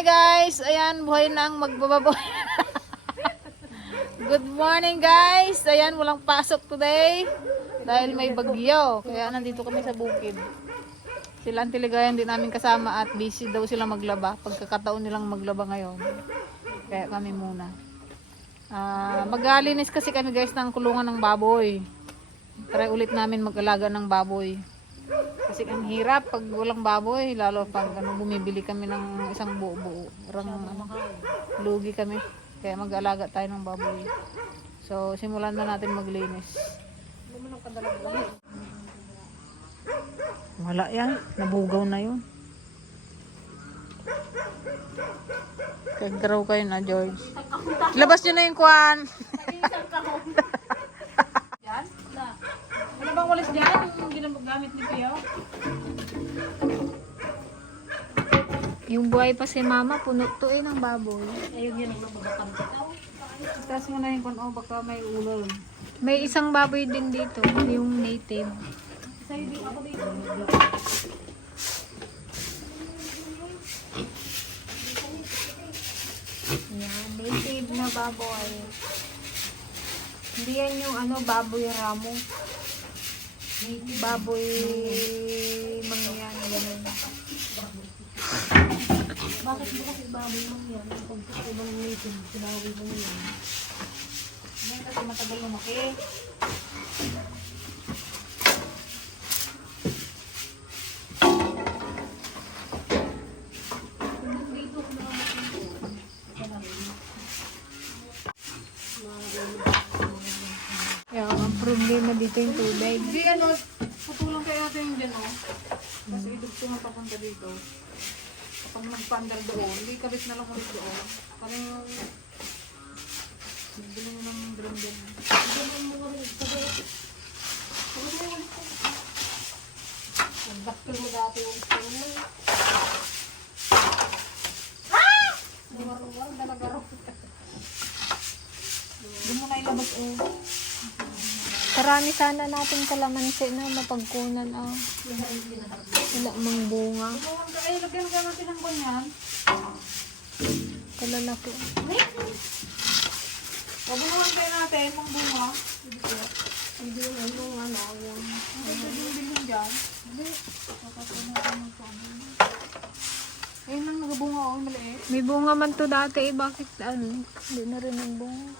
Hi guys! Ayan, buhay na ang magbababoy. Good morning guys! Ayan, walang pasok today. Dahil may bagyo. Kaya nandito kami sa bukid. Sila ang tiligayan din namin kasama at busy daw sila maglaba. Pagkakataon nilang maglaba ngayon. Kaya kami muna. Mag-alinis kasi kami guys ng kulungan ng baboy. Try ulit namin mag-alaga ng baboy. Kasi ang hirap pag walang baboy, lalo pag bumibili kami ng isang buo-buo. Lugi kami. Kaya mag-alaga tayo ng baboy. So, simulan na natin maglinis. Wala yan. Nabugaw na yun. Kag-draw kayo na, George. Labas nyo na yung kwan. Yan? Ano bang walis dyan? Yung ginagamit ni Pio? Yung buhay pa si mama, puno to ng baboy. Ayun yun, magbabakang kita. Taas mo na yung kwan, baka may ulo. May isang baboy din dito, yung native. Sa'yo din ako dito. Yan, native na baboy. Hindi yan yung baboy ramo. Baboy mangyan, ganun. Bakit mo kasi baboy mo yan? Kung gusto mo ng native, sinawi mo yan. Ngayon kasi matagal lumaki. Yan, ang problema dito yung tubig. Hindi putulang kaya natin yung dyan Kasi idugto nga papunta dito. Kapag nagpa-under doon, hindi kabit na lang ulit doon. Parang yung nagbili nyo ng drum dyan. Nag-doctor mo dati yung gusto mo. Luwar-luwar, dalagaro. Doon mo na ilabas Karami sana natin kalamansi na mapagkunan wala mang bunga. Lagyan ka natin ng ganyan. Kalalaki. Pabunuhan kayo natin, pang bunga. Hindi mo ang bunga na yan. Ay, bilhin dyan. Hindi. Ayun lang nagabunga maliit. May bunga man to dati bakit hindi na rin ang bunga.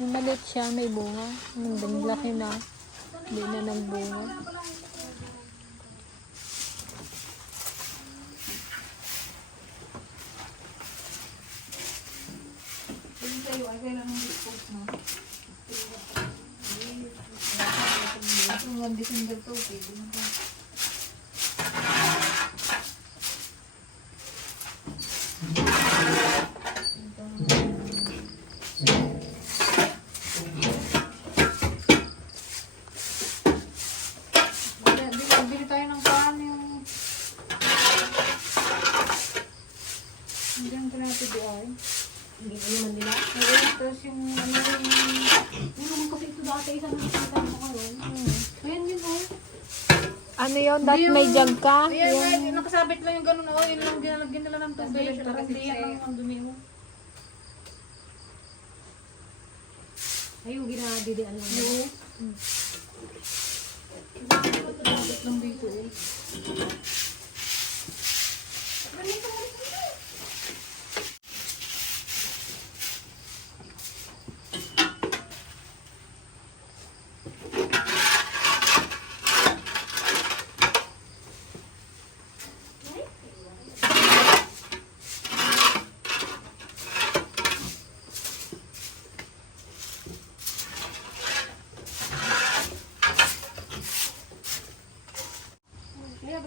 Yung maliit siya, may bunga. Nung laki na, hindi na nagbunga. Ayun sa'yo, ay kailan ng report mo. Ang December to, pwede mo to. Bili tayo ng pan yung hindi ang pinati doon. Hindi ko naman nila. Ayun, tapos yung yung naman kasi ito dati isang nakikita mo karon. Ayan yun Ano yun? That may jug ka? Ayan, nakasabit lang yung ganun yun lang ginalagyan nila ng tubig. Para hindi yan ang dumi mo. Ayun, ginadidian lang. Oo. Nakasabit lang dito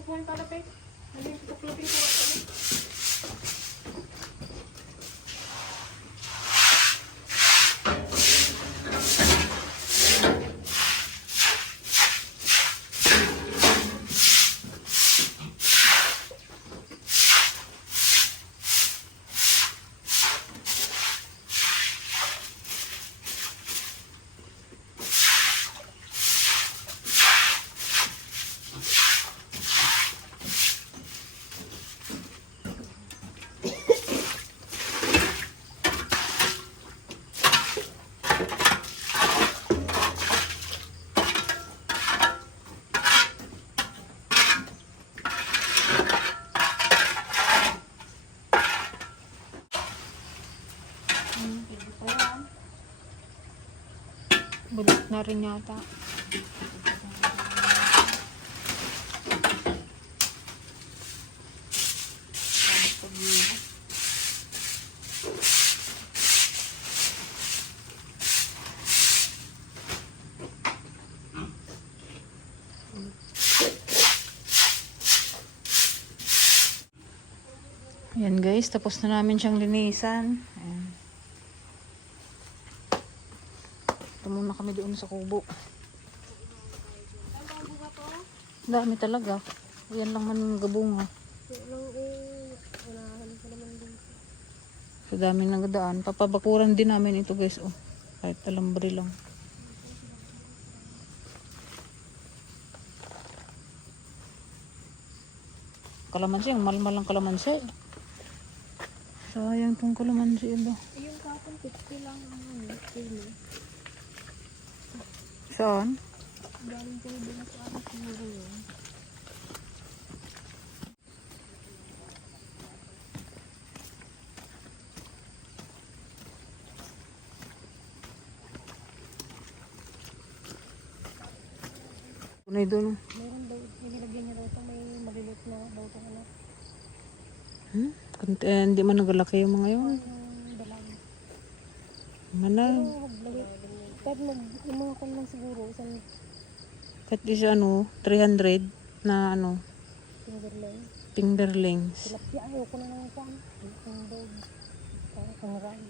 Ba't mo yung palapit? Naging tuklapin ko kami. na rin yata. Ayan guys, tapos na namin siyang linisan. Ayan. Ito muna kami doon sa kubo. Dami talaga. Ayan lang man yung gabunga. Sa dami ng daan. Papabakuran din namin ito guys. Oh. Kahit talambre lang. Kalamansi, ang malmal ang kalamansi. Sayang tong kalamansi ba? Yung kapon, 50 lang ang kilo. Saan? Galing ko din sa ano siguro yun. Kunay doon. Meron daw, nilagyan niya daw ito, may malilit na daw ito ano. Hindi man nagalaki yung mga yun. Yung dalag. Manag. Maglagay. Kahit yung mga kon lang siguro, isang Kahit isa 300 na fingerling. fingerlings. Tilapia, ayoko na naman kwan. Ang dog. Parang kangarang.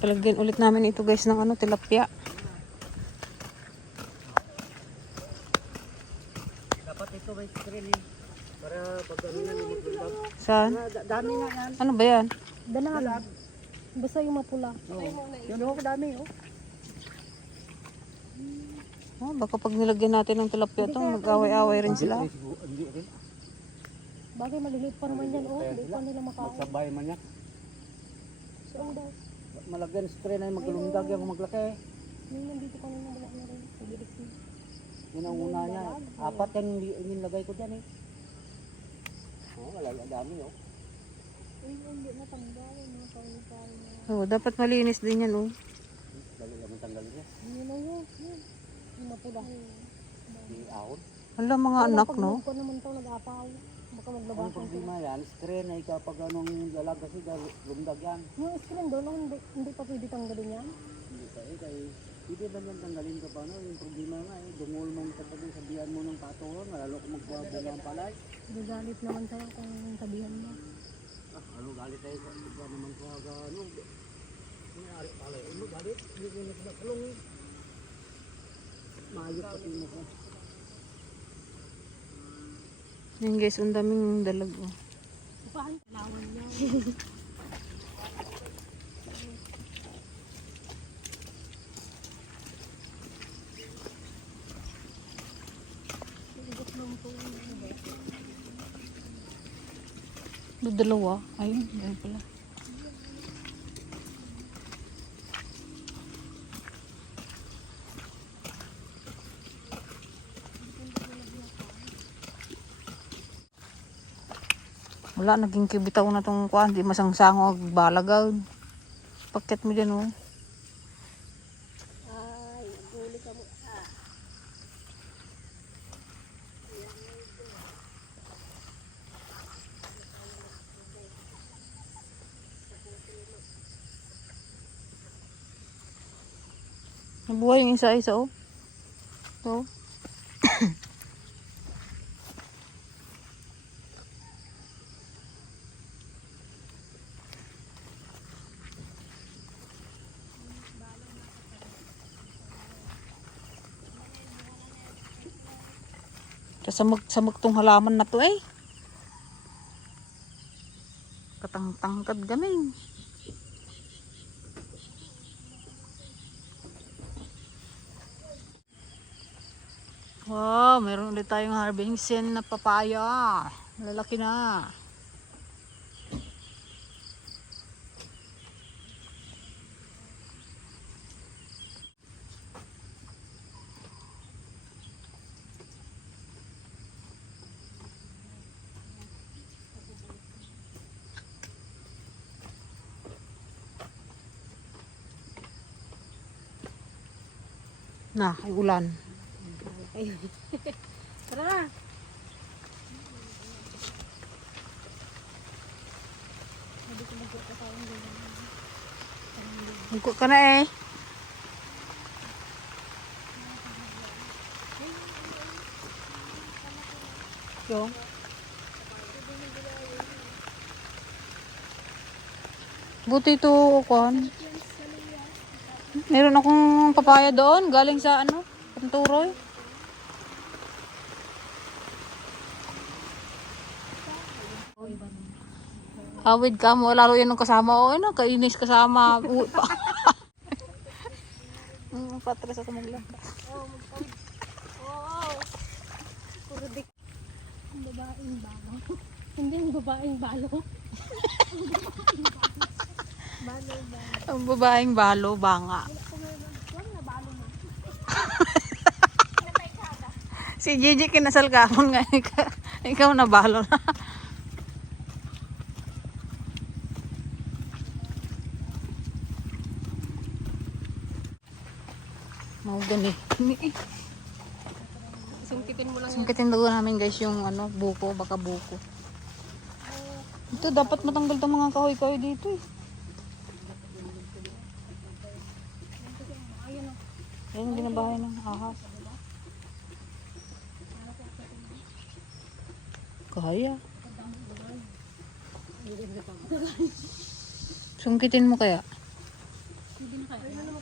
Talagyan ulit namin ito guys ng tilapia. Dapat ito may screen para pag ano na lumagdag. Saan? Dami na yan. Ano ba yan? Dalag. Basta yung mapula. Yun ako dami oh. Oh, baka pag nilagyan natin ng tilapia ito, mag-away-away rin sila. Hindi rin. Bagay maliliit pa naman yan. Oh, hindi pa nila makain. Magsabay man yan. Saan daw? Malagyan screen ay maglumdag yung maglaki. Yung nandito kanina wala na rin. Nagilik na. Yun ang una niya. Apat yan yung nilagay ko dyan eh. Oh, wala dami oh. Ay, hindi natanggal. Mga kain-kain na. Oh, dapat malinis din yan oh. Dali lang ang tanggalin niya. Yun na yun. Yung mapula. Di ahon. Hala mga anak no. Pag naman ito nag-apaw. Baka Ang maglabasan. problema yan, screen ay kapag anong dalag kasi lumdag yan. Yung screen doon, hindi pa pwede tanggalin yan. Hindi pa eh, kaya hindi ba yan tanggalin ka pa no? Yung problema nga eh, dungol mong kapag sabihan mo ng patulong, lalo kung magbuha ng palay. Gagalit naman sa'yo kung sabihan mo. Ano galit tayo sa iba naman sa ano? Nangyari palay, ano galit? Hindi ko nagbakalong. Mayot pati mo ko. Yan guys, ang daming dalag oh. Upahan, lawan niya. Dalawa. Ayun, ayun pala. Wala, naging kibitaw na tong kuan. Di masangsango balagaw. Paket mo dyan oh. Ay, huli ka mo. Nabuhay yung isa-isa oh. Oh. Samag tong halaman na to eh. Katang-tangkad gamin. Wow, meron ulit tayong harvesting na papaya. Lalaki na. Na, ay ulan. Tara na. Hugko ka na eh. Yung. Buti ito, kuhan. Meron akong papaya doon, galing sa ano, Panturoy. Awid ka mo, lalo yan ang kasama. O, ano, kainis kasama. Uwi pa. Patres ako maglanda. Ang babaeng balo. Hindi ang babaeng balo. Ang babaeng balo, banga. Si Gigi kinasal ka ako nga. Ikaw na balo na. Mau gani. Sungkitin mo lang. Sungkitin daw namin guys yung ano, buko, baka buko. Ito dapat matanggal tong mga kahoy-kahoy dito eh. Ayun, binabahay ng ahas. Kaya. Sungkitin mo kaya?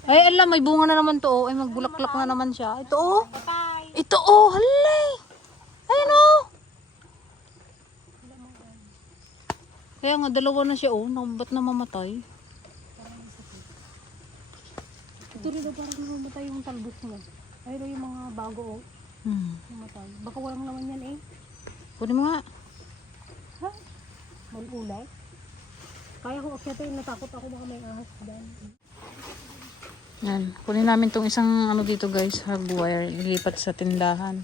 Ay, alam, may bunga na naman to. Oh. Ay, magbulaklak na naman siya. Ito, oh. Ito, oh. Halay. Ayun, oh. Kaya nga, dalawa na siya, oh. Ba't na mamatay? Ito rin daw parang namatay yung talbos mo. Ayun yung mga bago, namatay. Baka walang naman yan eh. Kunin mo nga. Ha? Malulay? Kaya ko akyatin, natakot ako baka may ahas dyan. Yan. Kunin namin tong isang ano dito guys, hardwire. Ilipat sa tindahan.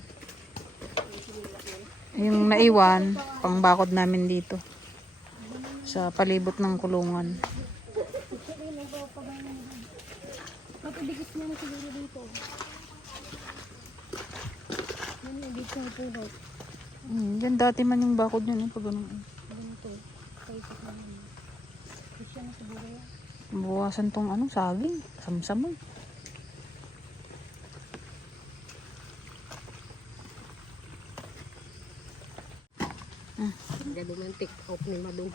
Yung naiwan, pangbakod namin dito. Sa palibot ng kulungan. Matibigis niya na siguro dito. Yan yung dito na puno. Yan dati man yung bakod yun. Pag ganun. Ganito. Kaya sa kanan. Siya na siguro yan. Bawasan tong ano, saging. Samsam. Gado man take off ni Madong.